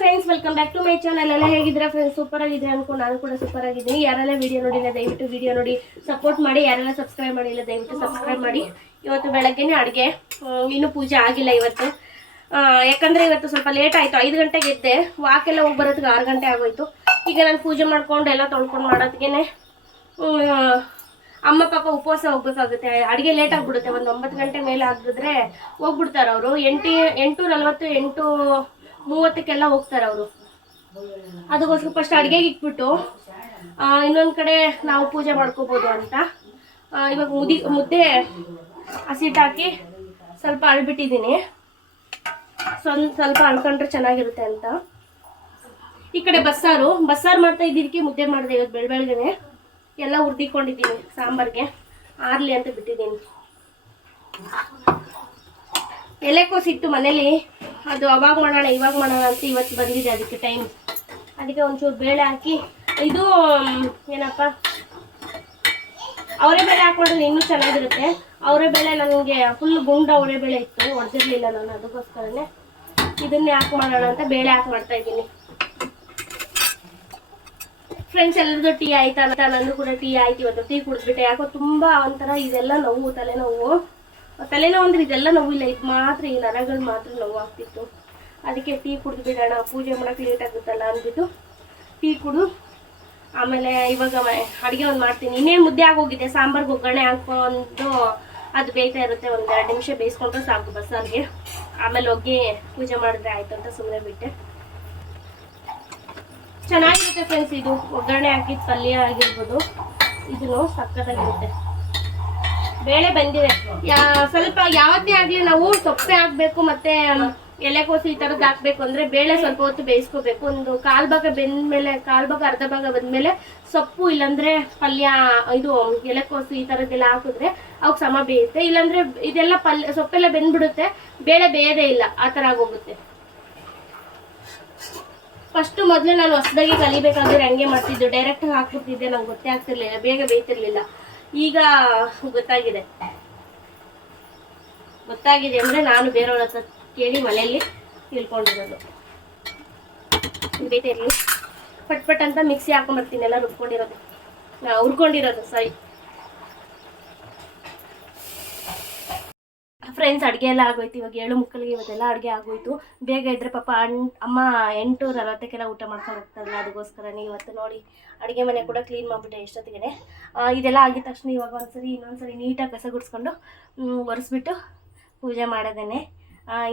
Friends welcome back to my channel ಎಲ್ಲ ಹೇಗಿದ್ದೀರಾ friends super ಆಗಿದ್ರೆ ಅನ್ಕೊಂಡು ನಾನು ಕೂಡ ಸೂಪರ್ ಆಗಿದ್ದೀನಿ. ಯಾರೆಲ್ಲ ವಿಡಿಯೋ ನೋಡಿಲ್ಲ, ದಯವಿಟ್ಟು ವಿಡಿಯೋ ನೋಡಿ. ಸಪೋರ್ಟ್ ಮಾಡಿ. ಯಾರೆಲ್ಲ ಸಬ್ಸ್ಕ್ರೈಬ್ ಮಾಡಿಲ್ಲ, ದಯವಿಟ್ಟು ಸಬ್ಸ್ಕ್ರೈಬ್ ಮಾಡಿ. ಇವತ್ತು ಬೆಳಗ್ಗೆನೇ ಅಡುಗೆ. ಇನ್ನೂ ಪೂಜೆ ಆಗಿಲ್ಲ ಇವತ್ತು. ಯಾಕಂದ್ರೆ ಇವತ್ತು ಸ್ವಲ್ಪ ಲೇಟ್ ಆಯಿತು. ಐದು ಗಂಟೆಗೆ ಎದ್ದೆ. ವಾಕೆಲ್ಲ ಹೋಗಿ ಬರೋದಕ್ಕೆ ಆರು ಗಂಟೆ ಆಗೋಯ್ತು. ಈಗ ನಾನು ಪೂಜೆ ಮಾಡ್ಕೊಂಡು ಎಲ್ಲ ತೊಳ್ಕೊಂಡು ಮಾಡೋದಕ್ಕೆ ಅಮ್ಮ ಪಾಪ ಉಪವಾಸ ಹೋಗ್ಬೇಕಾಗುತ್ತೆ. ಅಡುಗೆ ಲೇಟ್ ಆಗಿಬಿಡುತ್ತೆ. ಒಂದು ಒಂಬತ್ತು ಗಂಟೆ ಮೇಲೆ ಆಗಿದ್ರೆ ಹೋಗ್ಬಿಡ್ತಾರೆ ಅವರು ಎಂಟು ಎಂಟು ನಲ್ವತ್ತು ಎಂಟು ಮೂವತ್ತಕ್ಕೆಲ್ಲ ಹೋಗ್ತಾರೆ ಅವರು. ಅದಕ್ಕೋಸ್ಕರ ಫಸ್ಟ್ ಅಡುಗೆಗೆ ಇಟ್ಬಿಟ್ಟು ಇನ್ನೊಂದು ಕಡೆ ನಾವು ಪೂಜೆ ಮಾಡ್ಕೋಬೋದು ಅಂತ. ಇವಾಗ ಮುದಿ, ಮುದ್ದೆ ಹಸಿಟ್ಟಾಕಿ ಸ್ವಲ್ಪ ಅಳ್ಬಿಟ್ಟಿದ್ದೀನಿ ಸ್ವಲ್ಪ ಸ್ವಲ್ಪ ಅಳ್ಕೊಂಡ್ರೆ ಚೆನ್ನಾಗಿರುತ್ತೆ ಅಂತ. ಈ ಕಡೆ ಬಸ್ಸಾರು ಬಸ್ಸಾರು ಮಾಡ್ತಾ ಇದ್ದಿದ್ದಕ್ಕೆ ಮುದ್ದೆ ಮಾಡಿದೆ ಇವತ್ತು ಬೆಳ ಎಲ್ಲ ಹುರ್ದಿಕೊಂಡಿದ್ದೀನಿ ಸಾಂಬಾರಿಗೆ. ಆರ್ಲಿ ಅಂತ ಬಿಟ್ಟಿದ್ದೀನಿ ಎಲೆಕೋಸು ಸಿಟ್ಟು ಮನೇಲಿ ಅದು ಅವಾಗ ಮಾಡೋಣ, ಇವಾಗ ಮಾಡೋಣ ಅಂತ ಇವತ್ತು ಬಂದಿದೆ ಅದಕ್ಕೆ ಟೈಮ್ ಅದಕ್ಕೆ ಒಂಚೂರು ಬೇಳೆ ಹಾಕಿ, ಇದು, ಏನಪ್ಪ ಅವರೇ ಬೇಳೆ ಹಾಕೊಂಡ್ರೆ ಇನ್ನೂ ಚೆನ್ನಾಗಿರುತ್ತೆ. ಅವರೇ ಬೇಳೆ ನನಗೆ ಫುಲ್ ಗುಂಡ ಅವರೇ ಬೇಳೆ ಇತ್ತು ಹೊಡೆದಿರ್ಲಿಲ್ಲ ನಾನು ಅದಕ್ಕೋಸ್ಕರನೇ. ಇದನ್ನೇ ಹಾಕಿ ಮಾಡೋಣ ಅಂತ ಬೇಳೆ ಹಾಕಿ ಮಾಡ್ತಾ ಇದ್ದೀನಿ. ಫ್ರೆಂಡ್ಸ್ ಎಲ್ಲರದ್ದು ಟೀ ಆಯ್ತಾ? ಅಂತ ನಂದು ಕೂಡ ಟೀ ಆಯ್ತು ಇವತ್ತು. ಟೀ ಕುಡಿದ್ಬಿಟ್ಟೆ. ಯಾಕೋ ತುಂಬಾ ಒಂಥರ ಇದೆಲ್ಲ ನೋವು, ತಲೆನೋವು. ತಲೆನೋವು ಅಂದ್ರೆ ಇದೆಲ್ಲ ನೋವಿಲ್ಲ. ಇದು ಮಾತ್ರ ಈ ನರಗಳು ಮಾತ್ರ ನೋವು ಆಗ್ತಿತ್ತು ಅದಕ್ಕೆ ಟೀ ಕುಡಿದು ಬಿಡೋಣ, ಪೂಜೆ ಮಾಡಕ್ಕೆ ಲೇಟ್ ಆಗುತ್ತಲ್ಲ ಅಂದ್ಬಿಟ್ಟು ಟೀ ಕುಡು. ಆಮೇಲೆ ಇವಾಗ ಅಡುಗೆ ಒಂದು ಮಾಡ್ತೀನಿ. ಇನ್ನೇನು ಮುದ್ದೆ ಆಗೋಗಿದೆ ಸಾಂಬಾರ್ಗೆ ಒಗ್ಗರಣೆ ಹಾಕೊಂಡು ಅದು ಬೇಯ್ತಾ ಇರುತ್ತೆ. ಒಂದು ಎರಡು ನಿಮಿಷ ಬೇಯಿಸ್ಕೊಂಡ್ರೆ ಸಾಕು ಬಸ್ಸಾರಿಗೆ. ಆಮೇಲೆ ಹೋಗಿ ಪೂಜೆ ಮಾಡಿದ್ರೆ ಆಯ್ತು ಅಂತ ಸುಮ್ಮನೆ ಬಿಟ್ಟೆ. ಚೆನ್ನಾಗಿರುತ್ತೆ ಫ್ರೆಂಡ್ಸ್ ಇದು. ಒಗ್ಗರಣೆ ಹಾಕಿದ ಪಲ್ಯ ಆಗಿರ್ಬೋದು. ಇದನ್ನು ಸಕ್ಕತ್ತಾಗಿರುತ್ತೆ ಬೇಳೆ ಬಂದಿದೆ. ಸ್ವಲ್ಪ ಯಾವತ್ತೇ ಆಗ್ಲಿ ನಾವು ಸೊಪ್ಪೆ ಹಾಕ್ಬೇಕು ಮತ್ತೆ ಎಲೆಕೋಸು ಈ ತರದ್ ಹಾಕ್ಬೇಕು ಅಂದ್ರೆ ಬೇಳೆ ಸ್ವಲ್ಪ ಹೊತ್ತು ಬೇಯಿಸ್ಕೋಬೇಕು. ಒಂದು ಕಾಲ್ ಭಾಗ ಬೆಂದ್ಮೇಲೆ, ಕಾಲ್ ಭಾಗ ಅರ್ಧ ಭಾಗ ಬಂದ್ಮೇಲೆ ಸೊಪ್ಪು ಇಲ್ಲಾಂದ್ರೆ ಪಲ್ಯ, ಇದು ಎಲೆಕೋಸು ಈ ತರದ್ದೆಲ್ಲ ಹಾಕಿದ್ರೆ ಅವಕ್ಕೆ ಸಮ ಬೇಯುತ್ತೆ. ಇಲ್ಲಾಂದ್ರೆ ಇದೆಲ್ಲ ಪಲ್ಯ, ಸೊಪ್ಪೆಲ್ಲ ಬೆಂದ್ಬಿಡುತ್ತೆ. ಬೇಳೆ ಬೇಯದೇ ಇಲ್ಲ. ಆ ತರ ಆಗೋಗುತ್ತೆ. ಫಸ್ಟ್ ಮೊದಲು ನಾನು ಹೊಸದಾಗಿ ಕಲಿಬೇಕಾದ್ರೆ ಹಂಗೆ ಮಾಡ್ತಿದ್ದು. ಡೈರೆಕ್ಟ್ ಹಾಕ್ಬಿಡ್ತಿದ್ದೆ ನಂಗೆ ಗೊತ್ತೇ ಆಗ್ತಿರ್ಲಿಲ್ಲ. ಬೇಗ ಬೇಯ್ತಿರ್ಲಿಲ್ಲ. ಈಗ ಗೊತ್ತಾಗಿದೆ. ಗೊತ್ತಾಗಿದೆ ಅಂದ್ರೆ ನಾನು ಬೇರೆಯವ್ರ ಹತ್ರ ಕೇಳಿ ಮನೆಯಲ್ಲಿ ತಿಳ್ಕೊಂಡಿರೋದು. ಬೇಯ್ತಿರ್ಲಿ ಪಟ್ ಪಟ್ ಅಂತ ಮಿಕ್ಸಿ ಹಾಕೊಂಡ್ಬರ್ತೀನಿ ಎಲ್ಲ ರುಬ್ಕೊಂಡಿರೋದು. ನಾ ಹುರ್ಕೊಂಡಿರೋದು ಸಾರಿ ಫ್ರೆಂಡ್ಸ್ ಅಡುಗೆ ಎಲ್ಲ ಆಗೋಯ್ತು. ಇವಾಗ ಏಳು ಮಕ್ಕಳಿಗೆ ಇವತ್ತೆಲ್ಲ ಅಡುಗೆ ಆಗೋಯ್ತು. ಬೇಗ ಇದ್ರೆ ಪಾಪ ಅಣ್, ಅಮ್ಮ ಎಂಟು ನಲವತ್ತಕ್ಕೆಲ್ಲ ಊಟ ಮಾಡ್ಕೊಂಡು ಹೋಗ್ತಾರಲ್ಲ, ಅದಕ್ಕೋಸ್ಕರನೇ ಇವತ್ತು ನೋಡಿ ಅಡುಗೆ ಮನೆ ಕೂಡ ಕ್ಲೀನ್ ಮಾಡಿಬಿಟ್ಟೆ ಎಷ್ಟೊತ್ತಿಗೆ ಇದೆಲ್ಲ ಆಗಿದ ತಕ್ಷಣ ಇವಾಗ ಒಂದ್ಸರಿ, ಇನ್ನೊಂದ್ಸರಿ ನೀಟಾಗಿ ಕಸ ಗುಡಿಸ್ಕೊಂಡು ಒರೆಸ್ಬಿಟ್ಟು ಪೂಜೆ ಮಾಡೋದೇನೆ.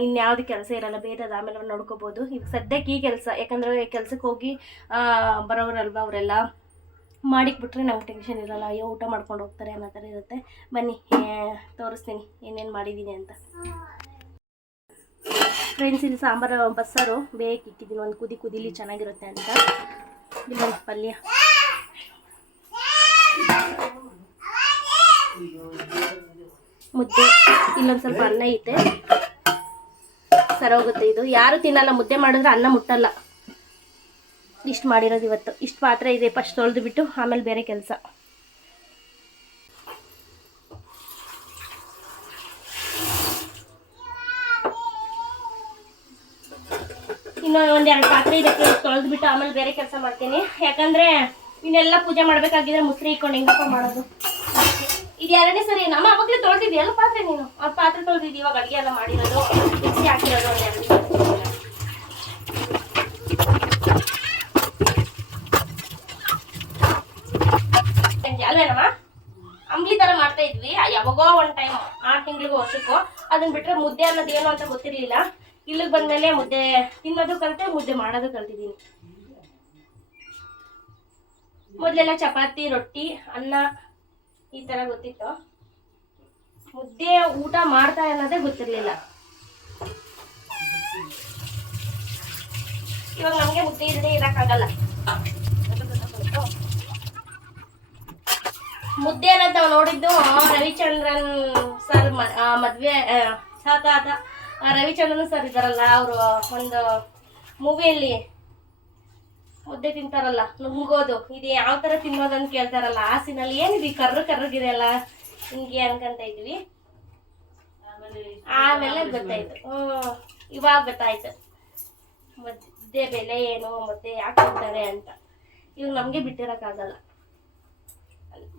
ಇನ್ಯಾವುದು ಕೆಲಸ ಇರಲ್ಲ, ಬೇರೆದು ಆಮೇಲೆ ನೋಡ್ಕೋಬೋದು. ಈಗ ಸದ್ಯಕ್ಕೆ ಈ ಕೆಲಸ, ಯಾಕಂದರೆ ಕೆಲಸಕ್ಕೆ ಹೋಗಿ ಬರೋರಲ್ವಾ ಅವರೆಲ್ಲ? ಮಾಡಿಕ್ಬಿಟ್ರೆ ನಮ್ಗೆ ಟೆನ್ಷನ್ ಇರಲ್ಲ, ಅಯ್ಯೋ ಊಟ ಮಾಡ್ಕೊಂಡು ಹೋಗ್ತಾರೆ ಅನ್ನೋ ಥರ ಇರುತ್ತೆ. ಬನ್ನಿ ತೋರಿಸ್ತೀನಿ, ಏನೇನು ಮಾಡಿದ್ದೀನಿ ಅಂತ. ಫ್ರೆಂಡ್ಸ್ ಇಲ್ಲಿ ಸಾಂಬಾರು, ಬಸ್ಸಾರು ಬೇಯಕ್ಕೆ ಇಟ್ಟಿದ್ದೀನಿ, ಒಂದು ಕುದಿ ಕುದಿಲಿ ಚೆನ್ನಾಗಿರುತ್ತೆ ಅಂತ. ಇಲ್ಲೊಂದು ಪಲ್ಯ. ಮುದ್ದೆ, ಇಲ್ಲೊಂದು ಸ್ವಲ್ಪ ಅನ್ನ ಐತೆ. ಸರೋಗುತ್ತೆ ಇದು. ಯಾರು ತಿನ್ನಲ್ಲ, ಮುದ್ದೆ ಮಾಡಿದ್ರೆ ಅನ್ನ ಮುಟ್ಟಲ್ಲ. ಇಷ್ಟು ಮಾಡಿರೋದು ಇವತ್ತು. ಇಷ್ಟು ಪಾತ್ರೆ ಇದೆ, ಫಸ್ಟ್ ತೊಳೆದು ಬಿಟ್ಟು ಆಮೇಲೆ ಬೇರೆ ಕೆಲಸ. ಇನ್ನು ಒಂದೆರಡು ಪಾತ್ರೆ ಇದೆ ತೊಳೆದು ಬಿಟ್ಟು ಆಮೇಲೆ ಬೇರೆ ಕೆಲಸ ಮಾಡ್ತೀನಿ. ಯಾಕಂದ್ರೆ ಇನ್ನೆಲ್ಲ ಪೂಜೆ ಮಾಡ್ಬೇಕಾಗಿದ್ರೆ ಮುಸ್ರಿ ಇಟ್ಕೊಂಡು ಹೆಂಗಪ್ಪ ಮಾಡೋದು? ಇದು ಎರಡನೇ ಸರಿ. ನಮ್ಮ ಅವಾಗಲೇ ತೊಳೆದಿದ್ಯಲ್ಲ ಪಾತ್ರೆ ನೀನು? ಅವ್ರ ಪಾತ್ರೆ ತೊಳೆದಿದ್ದೀವಿ ಇವಾಗ ಅಡುಗೆ ಎಲ್ಲ ಮಾಡಿರೋದು ಮಿಕ್ಸಿ ಹಾಕಿರೋದು ಒಂದೆರಡು ಅಲ್ವೇನಮ್ಮ ಅಂಬ್ಲಿ ತರ ಮಾಡ್ತಾ ಇದ್ವಿ. ಯಾವಾಗೋ ಒಂದು ಟೈಮ್ ಆರು ತಿಂಗಳಿಗೂ ವರ್ಷಕ್ಕೂ ಅದನ್ನ ಬಿಟ್ರೆ ಮುದ್ದೆ ಅನ್ನೋದು ಏನು ಅಂತ ಗೊತ್ತಿರಲಿಲ್ಲ. ಇಲ್ಲಿಗೆ ಬಂದಮೇಲೆ ಮುದ್ದೆ ತಿನ್ನೋದು ಕಲಿತೆ, ಮುದ್ದೆ ಮಾಡೋದು ಕಲ್ತಿದ್ದೀನಿ. ಮೊದಲೆಲ್ಲ ಚಪಾತಿ, ರೊಟ್ಟಿ, ಅನ್ನ ಈ ತರ ಗೊತ್ತಿತ್ತು. ಮುದ್ದೆ ಊಟ ಮಾಡ್ತಾ ಅನ್ನೋದೇ ಗೊತ್ತಿರಲಿಲ್ಲ. ಇವಾಗ ನಮಗೆ ಮುದ್ದೆ ಇಲ್ಲದೆ ಇರಕ್ಕಾಗಲ್ಲ ಮುದ್ದೆ ತಾವು ನೋಡಿದ್ದು ರವಿಚಂದ್ರನ್ ಸರ್ ಮದುವೆ ಸಾಕಾದ ರವಿಚಂದ್ರನ್ ಸರ್ ಇದ್ದಾರಲ್ಲ ಅವರು ಒಂದು ಮೂವಿಯಲ್ಲಿ ಮುದ್ದೆ ತಿಂತಾರಲ್ಲ ನುಂಗೋದು. ಇದು ಯಾವ ತರ ತಿನ್ನೋದು ಅಂತ ಕೇಳ್ತಾರಲ್ಲ ಆ ಸೀನಲ್ಲಿ ಏನಿದೆ ಕರ್ರು ಕರ್ರ ಕರ್ರಗಿದೆಯಲ್ಲ ಹಿಂಗೆ ಅನ್ಕೊಂತ ಇದ್ವಿ. ಆಮೇಲೆ ಗೊತ್ತಾಯ್ತು. ಹ್ಮ್ ಇವಾಗ ಗೊತ್ತಾಯ್ತು. ಮುದ್ದೆ ಮುದ್ದೆ ಬೆಲೆ ಏನು ಮತ್ತೆ ಯಾಕೆ ಕೊಡ್ತಾರೆ ಅಂತ. ಇದು ನಮಗೆ ಬಿಟ್ಟಿರೋಕ್ಕಾಗಲ್ಲ.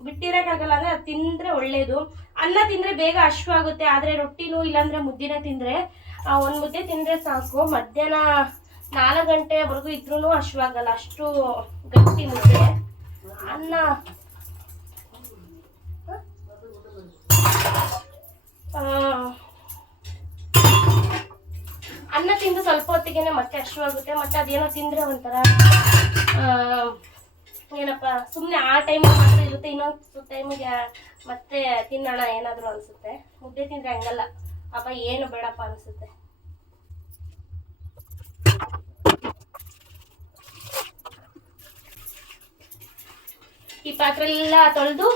ಬಿಟ್ಟಿರೋಕ್ಕಾಗಲ್ಲ ಅಂದರೆ ಅದು ತಿಂದ್ರೆ ಒಳ್ಳೇದು. ಅನ್ನ ತಿಂದ್ರೆ ಬೇಗ ಹಶ್ವು ಆಗುತ್ತೆ, ಆದ್ರೆ ರೊಟ್ಟಿನೂ ಇಲ್ಲಾಂದ್ರೆ ಮುದ್ದಿನ ತಿಂದ್ರೆ ಒಂದು ಮುದ್ದೆ ತಿಂದ್ರೆ ಸಾಕು. ಮಧ್ಯಾಹ್ನ ನಾಲ್ಕು ಗಂಟೆವರೆಗೂ ಇದ್ರೂ ಹಶ್ವಾಗಲ್ಲ ಅಷ್ಟು ಗಟ್ಟಿ ಮುದ್ದೆ. ಅನ್ನ. ಅನ್ನ ತಿಂದು ಸ್ವಲ್ಪ ಹೊತ್ತಿಗೆ ಮತ್ತೆ ಹಶ್ವಾಗುತ್ತೆ ಮತ್ತೆ ಅದೇನೋ ತಿಂದ್ರೆ ಒಂಥರ ಏನಪ್ಪ ಸುಮ್ಮನೆ ಆ ಟೈಮ್ ಮಾತ್ರ ಇರುತ್ತೆ ಇನ್ನೊಂದು ಟೈಮಿಗೆ ಮತ್ತೆ ತಿನ್ನೋಣ ಏನಾದರೂ ಅನ್ಸುತ್ತೆ. ಮುದ್ದೆ ತಿಂದ್ರೆ ಹಂಗಲ್ಲ. ಅಪ್ಪ, ಏನು ಬೇಡಪ್ಪ ಅನ್ಸುತ್ತೆ. ಈ ಪಾತ್ರೆ ಎಲ್ಲ ತೊಳೆದು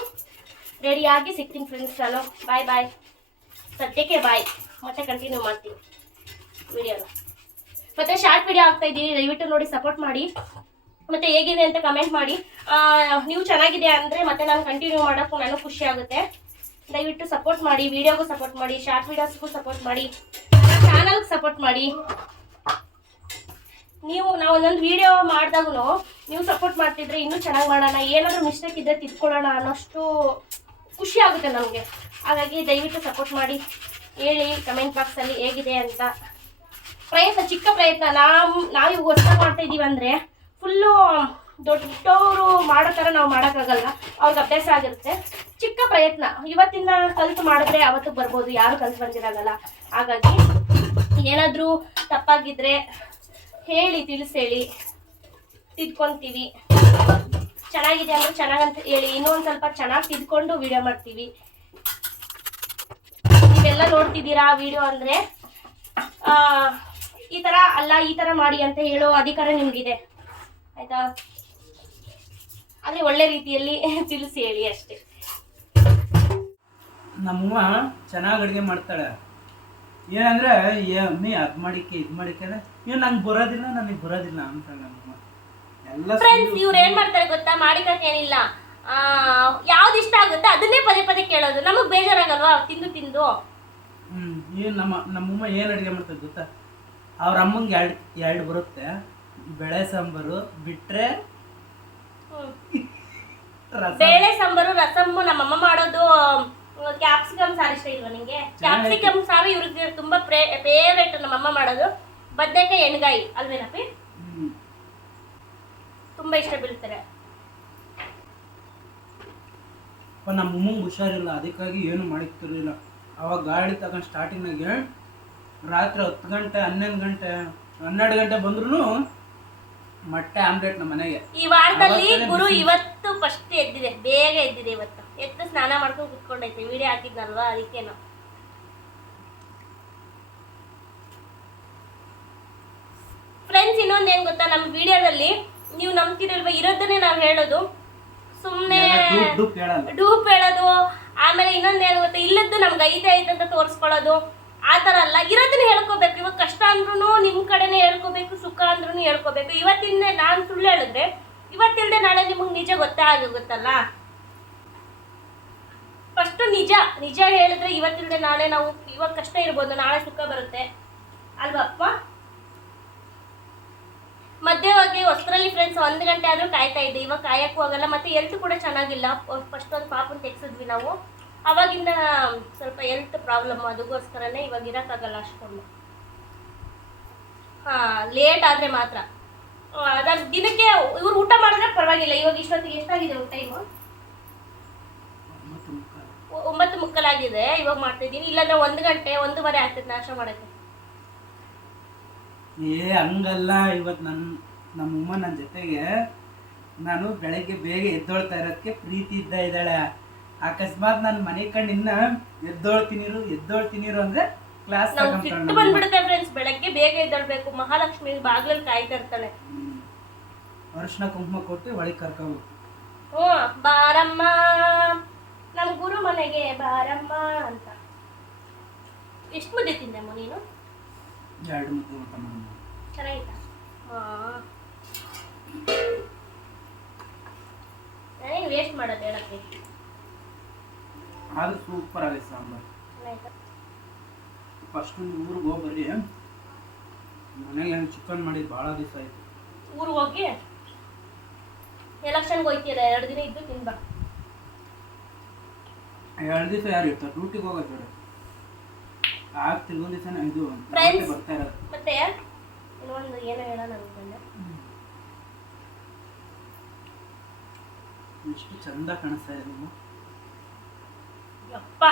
ರೆಡಿಯಾಗಿ ಸಿಗ್ತೀನಿ ಫ್ರೆಂಡ್ಸ್ ನಾನು. ಬಾಯ್ ಬಾಯ್ ಸದ್ಯಕ್ಕೆ ಬಾಯ್ ಮತ್ತೆ ಕಂಟಿನ್ಯೂ ಮಾಡ್ತೀನಿ. ವಿಡಿಯೋನ ಮತ್ತೆ ಶಾರ್ಟ್ ವಿಡಿಯೋ ಆಗ್ತಾ ಇದ್ದೀನಿ ದಯವಿಟ್ಟು ನೋಡಿ ಸಪೋರ್ಟ್ ಮಾಡಿ. ಮತ್ತೆ ಹೇಗಿದೆ ಅಂತ ಕಮೆಂಟ್ ಮಾಡಿ. ನೀವು ಚೆನ್ನಾಗಿದೆ ಅಂದ್ರೆ ಮತ್ತೆ ನಾನು ಕಂಟಿನ್ಯೂ ಮಾಡೋಕ್ಕೂ ನನಗೂ ಖುಷಿ ಆಗುತ್ತೆ. ದಯವಿಟ್ಟು ಸಪೋರ್ಟ್ ಮಾಡಿ ವಿಡಿಯೋಗೂ ಸಪೋರ್ಟ್ ಮಾಡಿ ಶಾರ್ಟ್ ವಿಡಿಯೋಸ್ಗೂ ಸಪೋರ್ಟ್ ಮಾಡಿ ಚಾನಲ್ಗೆ ಸಪೋರ್ಟ್ ಮಾಡಿ. ನೀವು, ನಾವು ಒಂದೊಂದು ವಿಡಿಯೋ ಮಾಡಿದಾಗೂ ನೀವು ಸಪೋರ್ಟ್ ಮಾಡ್ತಿದ್ರೆ ಇನ್ನೂ ಚೆನ್ನಾಗಿ ಮಾಡೋಣ, ಏನಾದರೂ ಮಿಸ್ಟೇಕ್ ಇದ್ದರೆ ತಿದ್ಕೊಳ್ಳೋಣ ಅನ್ನೋಷ್ಟು ಖುಷಿ ಆಗುತ್ತೆ ನಮಗೆ. ಹಾಗಾಗಿ ದಯವಿಟ್ಟು ಸಪೋರ್ಟ್ ಮಾಡಿ. ಹೇಳಿ ಕಮೆಂಟ್ ಬಾಕ್ಸಲ್ಲಿ ಹೇಗಿದೆ ಅಂತ. ಪ್ರಯತ್ನ, ಚಿಕ್ಕ ಪ್ರಯತ್ನ, ನಾವು ನಾವು ಇವಾಗ ಹೊಸ್ದಾಗಿ ಮಾಡ್ತಾ ಇದ್ದೀವಿ ಅಂದರೆ ಫುಲ್ಲು ದೊಡ್ಡವರು ಮಾಡೋ ಥರ ನಾವು ಮಾಡೋಕ್ಕಾಗಲ್ಲ. ಅವ್ರಿಗೆ ಅಭ್ಯಾಸ ಆಗಿರುತ್ತೆ. ಚಿಕ್ಕ ಪ್ರಯತ್ನ. ಇವತ್ತಿಂದ ಕಲಿತು ಮಾಡಿದ್ರೆ ಅವತ್ತು ಬರ್ಬೋದು. ಯಾರು ಕಲಿತು ಬಂದಿರಲ್ಲ ಹಾಗಾಗಿ ಏನಾದರೂ ತಪ್ಪಾಗಿದ್ರೆ ಹೇಳಿ, ತಿಳಿಸೇಳಿ. ತಿದ್ಕೊಂತೀವಿ. ಚೆನ್ನಾಗಿದೆ ಅಂದ್ರೆ ಚೆನ್ನಾಗಂತ ಹೇಳಿ. ಇನ್ನೊಂದು ಸ್ವಲ್ಪ ಚೆನ್ನಾಗಿ ತಿದ್ಕೊಂಡು ವಿಡಿಯೋ ಮಾಡ್ತೀವಿ. ನೀವೆಲ್ಲ ನೋಡ್ತಿದ್ದೀರಾ ವಿಡಿಯೋ ಅಂದರೆ ಈ ಥರ ಅಲ್ಲ, ಈ ಥರ ಮಾಡಿ ಅಂತ ಹೇಳೋ ಅಧಿಕಾರ ನಿಮಗಿದೆ. ಆಯ್ತಾ? ಆದರೆ ಒಳ್ಳೆ ರೀತಿಯಲ್ಲಿ ತಿಳಿಸಿ ಹೇಳಿ ಅಷ್ಟೇ. ನಮ್ಮವ್ವ ಚೆನ್ನಾಗಿ ಅಡುಗೆ ಮಾಡ್ತಾಳೆ. ಏನಂದ್ರೆ ಏ ಅಮ್ಮಿ ಅದ್ ಮಾಡಿಕೆ ಇದ್ ಮಾಡಿಕೆ ಏನು ನಂಗೆ ಬರೋದಿಲ್ಲ ನನಗೆ ಬರೋದಿಲ್ಲ ಅಂತ ನಮ್ಮಮ್ಮ ಎಲ್ಲ ಫ್ರೆಂಡ್ಸ್ ಇವ್ರು ಏನ್ ಮಾಡ್ತಾರೆ ಗೊತ್ತಾ? ಮಾಡಿಕಕ್ಕೆ ಏನಿಲ್ಲ ಆ, ಯಾವ್ದು ಇಷ್ಟ ಆಗುತ್ತೆ ಅದನ್ನೇ ಪದೇ ಪದೇ ಕೇಳೋದು. ನಮಗೆ ಬೇಜಾರಾಗಲ್ವಾ? ತಿಂದು ತಿಂದು. ಹ್ಮ್ ಏನ್ ನಮ್ಮ ನಮ್ಮಮ್ಮ ಏನು ಅಡುಗೆ ಮಾಡ್ತಾರೆ ಗೊತ್ತಾ? ಅವ್ರ ಅಮ್ಮಂಗೆ ಎರಡು ಎರಡು ಬರುತ್ತೆ. ಬೆಳೆ ಸಾಂಬಾರು ಬಿಟ್ರೆ ರಸ. ಬೇಳೆ ಸಾಂಬಾರು ರಸಮ್ಮು ನಮ್ಮಮ್ಮ ಮಾಡೋದು ಕ್ಯಾಪ್ಸಿಕಮ್ ಸಾರು ಇಷ್ಟ ಇಲ್ವಾ ನಿಂಗೆ? ಕ್ಯಾಪ್ಸಿಕಮ್ ಸಾರು ಇವ್ರಿಗೆ ತುಂಬಾ ಫೇವ್ರೇಟ್ ನಮ್ಮಮ್ಮ ಮಾಡೋದು. ಬದನೆಕಾಯಿ ಎಣ್ಗಾಯಿ ಅಲ್ವೇನಪ್ಪಿ ತುಂಬಾ ಇಷ್ಟ ಬೀಳ್ತಾರೆ. ಅಪ್ಪ ನಮ್ಮ ಅಮ್ಮಂಗೆ ಹುಷಾರಿಲ್ಲ ಅದಕ್ಕಾಗಿ ಏನು ಮಾಡಿಕ್ತಿರ್ಲಿಲ್ಲ. ಅವಾಗ ಗಾಡಿ ತಗೊಂಡು ಸ್ಟಾರ್ಟಿಂಗ್ನಾಗೆ ರಾತ್ರಿ ಹತ್ತು ಗಂಟೆ ಹನ್ನೊಂದು ಗಂಟೆ ಹನ್ನೆರಡು ಗಂಟೆ ಬಂದ್ರೂ ಮೊಟ್ಟೆ ಆಮ್ಲೆಟ್ ನಮ್ಮ ಮನೆಗೆ. ಈ ವಾರದಲ್ಲಿ ಗುರು ಇವತ್ತು ಫಸ್ಟ್ ಎದ್ದಿದೆ ಬೇಗ ಎದ್ದಿದೆ ಇವತ್ತು. ಎದ್ದು ಸ್ನಾನ ಮಾಡ್ಕೊಂಡು ಕುತ್ಕೊಂಡೈತೆ ವಿಡಿಯೋ ಹಾಕಿದ್ನಲ್ವಾ ಅದಕ್ಕೇನು? ಫ್ರೆಂಡ್ಸ್ ಇನ್ನೊಂದು ಏನ್ ಗೊತ್ತಾ? ನಮ್ಮ ವಿಡಿಯೋದಲ್ಲಿ ನೀವು ನಂಬ್ತಿರಲ್ವ ಇರೋದನ್ನೇ ನಾವು ಹೇಳೋದು. ಸುಮ್ಮನೆ ಡೂಪ್ ಹೇಳೋದು. ಆಮೇಲೆ ಇನ್ನೊಂದು ಏನು ಗೊತ್ತಾ? ಇಲ್ಲದ್ದು ನಮ್ಗೆ ಐತೆ ಐತೆ ಅಂತ ತೋರಿಸ್ಕೊಳ್ಳೋದು. ಆ ಥರ ಅಲ್ಲ. ಇರೋದನ್ನ ಹೇಳ್ಕೋಬೇಕು. ಇವಾಗ ಕಷ್ಟ ಅಂದ್ರೂ ನಿಮ್ಮ ಕಡೆನೇ ಹೇಳ್ಕೋಬೇಕು, ಸುಖ ಅಂದ್ರೂ ಹೇಳ್ಕೋಬೇಕು. ಇವತ್ತಿಂದ ನಾನು ಸುಳ್ಳು ಹೇಳಿದ್ರೆ, ಇವತ್ತಿಲ್ದೆ ನಾಳೆ ನಿಮಗೆ ನಿಜ ಗೊತ್ತೇ ಆಗೋಗುತ್ತಲ್ಲ? ಫಸ್ಟ್ ನಿಜ ನಿಜ ಹೇಳಿದ್ರೆ ಇವತ್ತಿಲ್ದೆ ನಾಳೆ ನಾವು, ಇವಾಗ ಕಷ್ಟ ಇರ್ಬೋದು, ನಾಳೆ ಸುಖ ಬರುತ್ತೆ. ಅಲ್ವಪ್ಪ ಹೋಗಿ ಹೊಸರಲ್ಲಿ ಫ್ರೆಂಡ್ಸ್ ಒಂದು ಗಂಟೆ ಆದರೂ ಕಾಯ್ತಾ ಇದ್ದೆ. ಇವಾಗ ಕಾಯಕ್ಕೂ ಆಗಲ್ಲ. ಮತ್ತೆ ಎಲ್ತು ಕೂಡ ಚೆನ್ನಾಗಿಲ್ಲ. ಫಸ್ಟ್ ಒಂದು ಪಾಪನ್ ತೆಗ್ಸಿದ್ವಿ ನಾವು. ಅವಾಗಿಂದ ಸ್ವಲ್ಪ ಹೆಲ್ತ್ ಪ್ರಾಬ್ಲಮ್ ಅದಕ್ಕೋಸ್ಕರನೇ ಇವಾಗ ಇರೋಕ್ಕಾಗಲ್ಲ ಅಷ್ಟೊಂದು. ಹಾಂ ಲೇಟ್ ಆದರೆ ಮಾತ್ರ. ಅದಾಗ ದಿನಕ್ಕೆ ಇವ್ರು ಊಟ ಮಾಡಿದ್ರೆ ಪರವಾಗಿಲ್ಲ. ಇವಾಗ ಇಷ್ಟೊತ್ತಿಗೆ ಎಷ್ಟಾಗಿದೆ ಟೈಮು. ಒಂಬತ್ತು ಮುಕ್ಕಲಾಗಿದೆ. ಇವಾಗ ಮಾಡ್ತಿದ್ದೀನಿ ಇಲ್ಲಾಂದ್ರೆ ಒಂದು ಗಂಟೆ ಒಂದೂವರೆ ಆಗ್ತದೆ ನಾಶ ಮಾಡೋಕ್ಕೆ. ಏ ಹಂಗಲ್ಲ. ಇವತ್ತು ನನ್ನ ನಮ್ಮಮ್ಮ ನನ್ನ ಜೊತೆಗೆ ನಾನು ಬೆಳಗ್ಗೆ ಬೇಗ ಎದ್ದೊಳ್ತಾ ಇರೋದಕ್ಕೆ ಪ್ರೀತಿ ಇದ್ದ ಇದ್ದಾಳೆ. ಅಕಸ್ಮಾತ್ ನಾನು ಮನೆ ಕಂಡಿನ್ನ ಎದ್ದೋಳ್ತಿನಿರು ಎದ್ದೋಳ್ತಿನಿರು ಅಂದ್ರೆ ಕ್ಲಾಸ್ ನಾವು ಸಿಟ್ಟು ಬಂದ್ಬಿಡುತ್ತೆ ಫ್ರೆಂಡ್ಸ್ ಬೆಳಗ್ಗೆ ಬೇಗ ಎದ್ದೇಳ್ಬೇಕು. ಮಹಾಲಕ್ಷ್ಮಿ ಬಾಗ್ಲಲ್ಲಿ ಕಾಯ್ತಾ ಇರ್ತಾಳೆ. ಅರಿಶಿನ ಕುಂಕುಮ ಕೊಟ್ಟು ಒಳಗೆ ಕರ್ಕೋಬೇಕು ಹ್ಞೂ ಬಾರಮ್ಮ. ನಮ್ಮ ಗುರು ಮನೆಗೆ ಬಾರಮ್ಮ ಅಂತ. ಎಷ್ಟು ಮುದ್ದೆ ತಿಂದೆಮ್ಮ ನೀನು? ಎರಡು ಮುದ್ದೆ ಊಟ ಚೆನ್ನಾಗಿತ್ತ? ಹಾಂ. ವೇಸ್ಟ್ ಮಾಡೋದು ಹೇಳಕ್ಕೆ? ಆದ್ರೆ ಸೂಪರ್ ಆಗೈತೆ ಸಾಂಬಾರು. ಫಸ್ಟ್ ಊರಿಗೆ ಹೋಗ್ಬರ್ರಿ. ಮನೇಲಿ ಚಿಕನ್ ಮಾಡಿದ್ದು ಭಾಳ ದಿವಸ ಆಯ್ತು. ಊರಿಗೆ ಹೋಗಿ ಎಲೆಕ್ಷನ್ಗೆ ಹೋಯ್ತೀರ? ಎರಡು ದಿನ ಇದ್ದು ತಿನ್ಬಾ. ಎರಡು ದಿವಸ ಯಾರು ಇರ್ತಾರೆ? ಡ್ಯೂಟಿಗೆ ಹೋಗೋದು ಬೇಡ. ಆಗ ತಿರ್ಗೊಂದು ದಿವಸ ಇದು ಬರ್ತಾ ಇರೋದು. ಮತ್ತೆ ಇನ್ನೊಂದು ಏನೋ ಹೇಳೋಣ ಅನ್ಕೊಂಡೆ. ಎಷ್ಟು ಚಂದ ಕಾಣಿಸ್ತಾ ಇದೆ ನೀವು ಯಪ್ಪ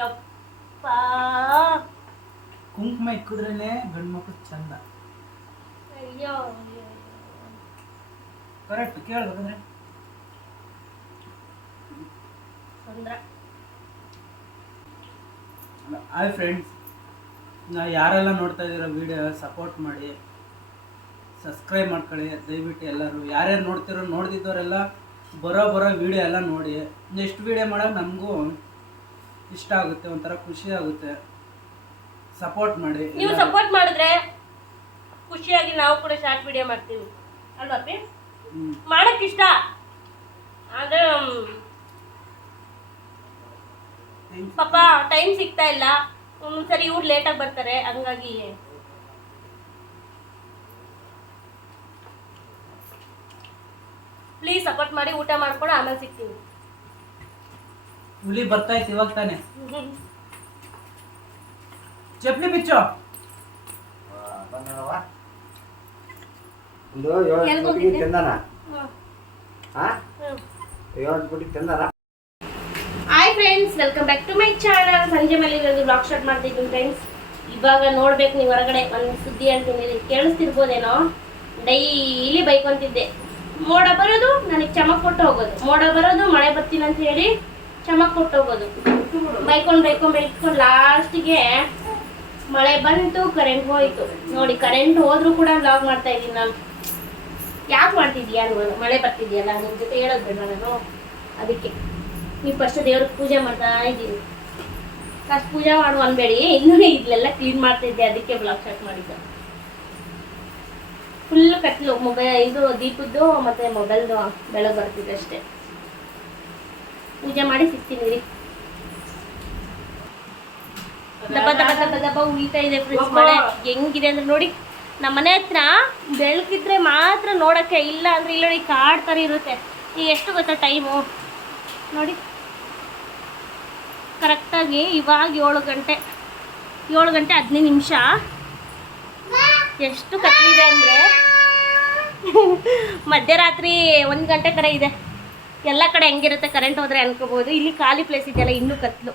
ಯಪ್ಪ. ಕುಂಕುಮ ಇಕ್ಕಿದ್ರೇನೆ ಗಂಡು ಮಕ್ಕಳು ಚಂದ. ಅಯ್ಯೋ ಕರೆಕ್ಟ್ ಕೇಳ್ಬೇಕಂದ್ರೆ ತೊಂದ್ರೆ ಹಾಯ್ ಫ್ರೆಂಡ್ಸ್ ನಾ ಯಾರೆಲ್ಲ ನೋಡ್ತಾ ಇದ್ದೀರೋ ವಿಡಿಯೋ ಸಪೋರ್ಟ್ ಮಾಡಿ. ಸಬ್ಸ್ಕ್ರೈಬ್ ಮಾಡ್ಕೊಳ್ಳಿ ದಯವಿಟ್ಟು ಎಲ್ಲರೂ. ಯಾರ್ಯಾರು ನೋಡ್ತಿರೋ ನೋಡ್ದಿದ್ದವರೆಲ್ಲ ಬರೋ ಬರೋ ವಿಡಿಯೋ ಎಲ್ಲ ನೋಡಿ. ನೆಕ್ಸ್ಟ್ ವಿಡಿಯೋ ಮಾಡೋಕೆ ನಮಗೂ ಇಷ್ಟ ಆಗುತ್ತೆ ಒಂಥರ ಖುಷಿ ಆಗುತ್ತೆ. ಸಪೋರ್ಟ್ ಮಾಡಿ ನೀವು ಎಲ್ಲರೂ. ಸಪೋರ್ಟ್ ಮಾಡಿದ್ರೆ ಖುಷಿಯಾಗಿ ನಾವು ಕೂಡ ಶಾರ್ಟ್ ವಿಡಿಯೋ ಮಾಡ್ತೀವಿ. ಅಲ್ವಾ ಅಪ್ಪಿ? ಹ್ಮ್. ಮಾಡಕ್ ಇಷ್ಟ? ಆದ್ರೆ. ಪಾಪ ಟೈಮ್ ಸಿಗ್ತಾ ಇಲ್ಲ. ಒಂದ್ಸರಿ ಇವ್ರು ಲೇಟಾಗಿ ಬರ್ತಾರೆ ಹಂಗಾಗಿ. ಪ್ಲೀಸ್ ಸಪೋರ್ಟ್ ಮಾಡಿ ಊಟ ಮಾಡ್ಕೊಂಡು ಆಮೇಲೆ ಸಿಗ್ತೀವಿ. ಹುಲಿ ಬರ್ತಾ ಇತ್ತು ಇವಾಗ ತಾನೆ. ಚಪ್ಲಿ ಬಿಚ್ಚು. ಒಂದು ಏಳು? ತಿಂದಾನ. ಏಳು ತಿಂದಾನ? Hi friends welcome back to my channel ಸಂಜೆ ಮೇಲೆ ಒಂದು ಬ್ಲಾಗ್ ಸ್ಟಾರ್ಟ್ ಮಾಡ್ತಿದ್ದೀನಿ ಫ್ರೆಂಡ್ಸ್ ಇವಾಗ ನೋಡ್ಬೇಕು ನೀವು ಹೊರಗಡೆ. ಒಂದು ಸುದ್ದಿ ಅಂತೀನಿ ಕೇಳಿಸ್ತಿರ್ಬೋದೇನೋ? ಡೈಲಿ ಬೈಕೊಂತಿದ್ದೆ ಮೋಡ ಬರೋದು ನನಗೆ ಚಮಕ್ ಕೊಟ್ಟು ಹೋಗೋದು. ಮೋಡ ಬರೋದು ಮಳೆ ಬರ್ತೀನಿ ಅಂತ ಹೇಳಿ ಚಮಕ್ ಕೊಟ್ಟೋಗೋದು. ಬೈಕೊಂಡು ಬೈಕೊಂಡು ಬೈಕೊಂಡು ಲಾಸ್ಟಿಗೆ ಮಳೆ ಬಂತು ಕರೆಂಟ್ ಹೋಯ್ತು. ನೋಡಿ ಕರೆಂಟ್ ಹೋದ್ರೂ ಕೂಡ ಬ್ಲಾಗ್ ಮಾಡ್ತಾ ಇದ್ದೀನಿ ನಾನು. ಯಾಕೆ ಮಾಡ್ತಿದ್ಯಾ ಮಳೆ ಬರ್ತಿದ್ಯಲ್ಲ ನಿಮ್ ಜೊತೆ ಹೇಳೋದು ಬೇಡ ನಾನು. ಅದಕ್ಕೆ. ನೀವು ಫಸ್ಟ್ ದೇವ್ರಿಗೆ ಪೂಜೆ ಮಾಡ್ತಾ ಇದ್ದೀನಿ. ಫಸ್ಟ್ ಪೂಜೆ ಮಾಡು ಅನ್ಬೇಡಿ. ಇನ್ನೂ ಇಲ್ಲೆಲ್ಲ ಕ್ಲೀನ್ ಮಾಡ್ತಿದ್ದೆ. ಅದಕ್ಕೆ ಬ್ಲಾಗ್ ಸ್ಟಾರ್ಟ್ ಮಾಡಿದ್ದೆ. ಫುಲ್ ಕತ್ಲು ಮೊಬೈಲ್ ಇದು ದೀಪದ್ದು ಮತ್ತೆ ಮೊಬೈಲ್ದು ಬೆಳಗ್ಗೆ ಬರ್ತಿದೆ ಅಷ್ಟೇ ಪೂಜೆ ಮಾಡಿ ಸಿಗ್ತೀನಿ ರೀ. ದಬ್ಬ ದಬ್ಬ ದಬ್ಬ ದಬ್ಬ ಉಳಿತಾ ಇದೆ ಫ್ರೆಂಡ್ಸ್ ಮಳೆ ಹೆಂಗಿದೆ ಅಂದ್ರೆ ನೋಡಿ ನಮ್ಮ ಮನೆ ಹತ್ರ ಬೆಳಕಿದ್ರೆ ಮಾತ್ರ ನೋಡಕ್ಕೆ ಇಲ್ಲ ಅಂದ್ರೆ ಇಲ್ಲ ನೋಡಿ ಕಾಡ್ ತರ ಇರುತ್ತೆ. ಈಗ ಎಷ್ಟು ಗೊತ್ತಾ ಟೈಮು ನೋಡಿ. ಕರೆಕ್ಟಾಗಿ ಇವಾಗ ಏಳು ಗಂಟೆ. ಏಳು ಗಂಟೆ ಹದಿನೈದು ನಿಮಿಷ. ಎಷ್ಟು ಕತ್ಲಿದೆ ಅಂದರೆ. ಮಧ್ಯರಾತ್ರಿ ಒಂದು ಗಂಟೆ ಕಡೆ ಇದೆ. ಎಲ್ಲ ಕಡೆ ಹೆಂಗಿರುತ್ತೆ ಕರೆಂಟ್ ಹೋದರೆ ಅನ್ಕೋಬೋದು. ಇಲ್ಲಿ ಖಾಲಿ ಪ್ಲೇಸ್ ಇದೆಯಲ್ಲ, ಇನ್ನೂ ಕತ್ಲು.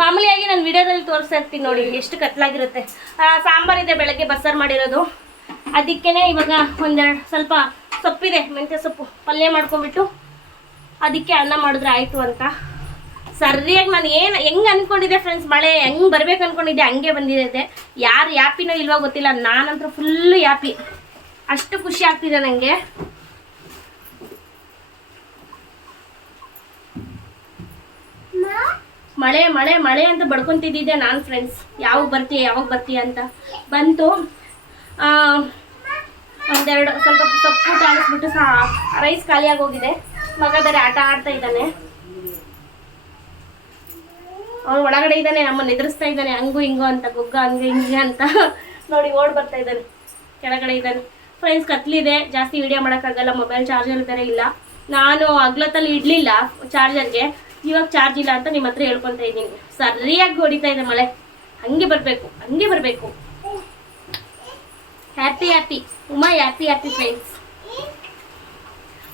ಮಾಮೂಲಿಯಾಗಿ ನಾನು ವಿಡಿಯೋದಲ್ಲಿ ತೋರಿಸ್ತಾ ಇರ್ತೀನಿ ನೋಡಿ, ಎಷ್ಟು ಕತ್ಲಾಗಿರುತ್ತೆ. ಸಾಂಬಾರಿದೆ ಬೆಳಗ್ಗೆ ಬಸ್ಸಾರು ಮಾಡಿರೋದು. ಅದಕ್ಕೇ ಇವಾಗ ಒಂದೆರಡು ಸ್ವಲ್ಪ ಸೊಪ್ಪಿದೆ, ಮೆಂತ್ಯ ಸೊಪ್ಪು. ಪಲ್ಯ ಮಾಡ್ಕೊಂಬಿಟ್ಟು ಅದಕ್ಕೆ ಅನ್ನ ಮಾಡಿದ್ರೆ ಆಯಿತು ಅಂತ. ಸರಿಯಾಗಿ ನಾನು ಏನು, ಹೆಂಗೆ ಅಂದ್ಕೊಂಡಿದ್ದೆ ಫ್ರೆಂಡ್ಸ್ ಮಳೆ ಹೆಂಗೆ ಬರ್ಬೇಕು ಅಂದ್ಕೊಂಡಿದ್ದೆ ಹಂಗೆ ಬಂದಿದೆ. ಯಾರು ಯಾಪಿನೋ ಇಲ್ವೋ ಗೊತ್ತಿಲ್ಲ ನಾನಂತೂ ಫುಲ್ಲು ಯಾಪಿ. ಅಷ್ಟು ಖುಷಿ ಆಗ್ತಿದೆ ನನಗೆ ಮಳೆ ಮಳೆ ಮಳೆ ಅಂತ ಬಡ್ಕೊಂತಿದ್ದಿದ್ದೆ ನಾನು ಫ್ರೆಂಡ್ಸ್ ಯಾವಾಗ ಬರ್ತೀಯ ಯಾವಾಗ ಬರ್ತೀಯ ಅಂತ. ಬಂತು. ಆ, ಒಂದೆರಡು ಸ್ವಲ್ಪ ಸೊಪ್ಪು ಊಟ ಆಡಿಸ್ಬಿಟ್ಟು ಸಹ ರೈಸ್ ಖಾಲಿಯಾಗಿ ಹೋಗಿದೆ ಮಗ ಬೇರೆ ಆಟ ಆಡ್ತಾ ಇದ್ದಾನೆ. ಅವನು ಒಳಗಡೆ ಇದ್ದಾನೆ ನಮ್ಮನ್ನು ಎದುರಿಸ್ತಾ ಇದ್ದಾನೆ. ಹಂಗು ಹಿಂಗು ಅಂತ ಗುಗ್ಗ ಹಂಗೆ ಹಿಂಗೆ ಅಂತ ನೋಡಿ ಓಡ್ ಬರ್ತಾ ಇದ್ದಾನೆ. ಕೆಳಗಡೆ ಇದ್ದಾನೆ. ಫ್ರೆಂಡ್ಸ್ ಕತ್ಲಿದೆ. ಜಾಸ್ತಿ ವಿಡಿಯೋ ಮಾಡೋಕ್ಕಾಗಲ್ಲ. ಮೊಬೈಲ್ ಚಾರ್ಜರ್ ಬೇರೆ ಇಲ್ಲ. ನಾನು ಅಗ್ಲತ್ತಲ್ಲಿ ಇಡಲಿಲ್ಲ ಚಾರ್ಜರ್ಗೆ ಇವಾಗ ಚಾರ್ಜ್ ಇಲ್ಲ ಅಂತ ನಿಮ್ಮ ಹತ್ರ ಹೇಳ್ಕೊತಾ ಇದ್ದೀನಿ. ಸರಿಯಾಗಿ ಹೊಡಿತಾ ಇದೆ ಮಳೆ. ಹಂಗೆ ಬರಬೇಕು ಹಂಗೆ ಬರಬೇಕು. Happy happy Uma happy happy friends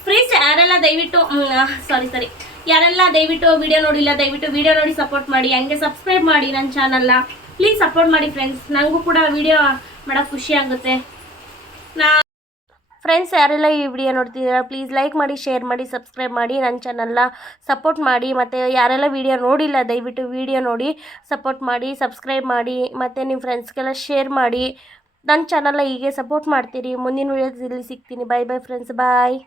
friends ಯಾರೆಲ್ಲ ದಯವಿಟ್ಟು ಸಾರಿ ಸಾರಿ ಯಾರೆಲ್ಲ ದಯವಿಟ್ಟು ವಿಡಿಯೋ ನೋಡಿಲ್ಲ, ದಯವಿಟ್ಟು ವಿಡಿಯೋ ನೋಡಿ ಸಪೋರ್ಟ್ ಮಾಡಿ, ಹಂಗೆ ಸಬ್ಸ್ಕ್ರೈಬ್ ಮಾಡಿ ನನ್ನ ಚಾನಲ್ನ ಪ್ಲೀಸ್ ಸಪೋರ್ಟ್ ಮಾಡಿ ಫ್ರೆಂಡ್ಸ್ ನನಗೂ ಕೂಡ ವಿಡಿಯೋ ಮಾಡೋಕ್ಕೆ ಖುಷಿ ಆಗುತ್ತೆ. ನಾ ಫ್ರೆಂಡ್ಸ್ ಯಾರೆಲ್ಲ ಈ ವಿಡಿಯೋ ನೋಡ್ತಿದ್ದೀರಾ ಪ್ಲೀಸ್ ಲೈಕ್ ಮಾಡಿ ಶೇರ್ ಮಾಡಿ ಸಬ್ಸ್ಕ್ರೈಬ್ ಮಾಡಿ ನನ್ನ ಚಾನಲ್ನ ಸಪೋರ್ಟ್ ಮಾಡಿ, ಮತ್ತು ಯಾರೆಲ್ಲ ವಿಡಿಯೋ ನೋಡಿಲ್ಲ, ದಯವಿಟ್ಟು ವಿಡಿಯೋ ನೋಡಿ ಸಪೋರ್ಟ್ ಮಾಡಿ ಸಬ್ಸ್ಕ್ರೈಬ್ ಮಾಡಿ, ಮತ್ತು ನಿಮ್ಮ ಫ್ರೆಂಡ್ಸ್ಗೆಲ್ಲ ಶೇರ್ ಮಾಡಿ. ನನ್ನ ಚಾನಲ್ನ ಹೀಗೆ ಸಪೋರ್ಟ್ ಮಾಡ್ತೀರಿ. ಮುಂದಿನ ವಿಡಿಯೋದಲ್ಲಿ ಸಿಗ್ತೀನಿ. ಬಾಯ್ ಬಾಯ್ ಫ್ರೆಂಡ್ಸ್ ಬಾಯ್